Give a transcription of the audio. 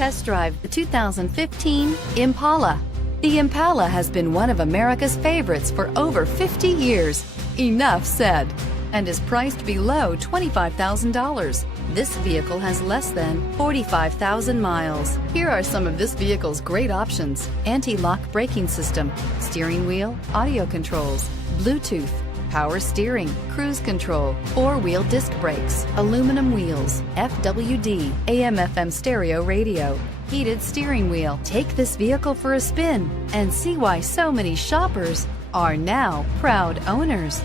test drive the 2015 Impala. The Impala has been one of America's favorites for over 50 years. Enough said. And is priced below $25,000. This vehicle has less than 45,000 miles. Here are some of this vehicle's great options: anti-lock braking system, steering wheel audio controls, Bluetooth, power steering, cruise control, four-wheel disc brakes, aluminum wheels, FWD, AM/FM stereo radio, heated steering wheel. Take this vehicle for a spin and see why so many shoppers are now proud owners.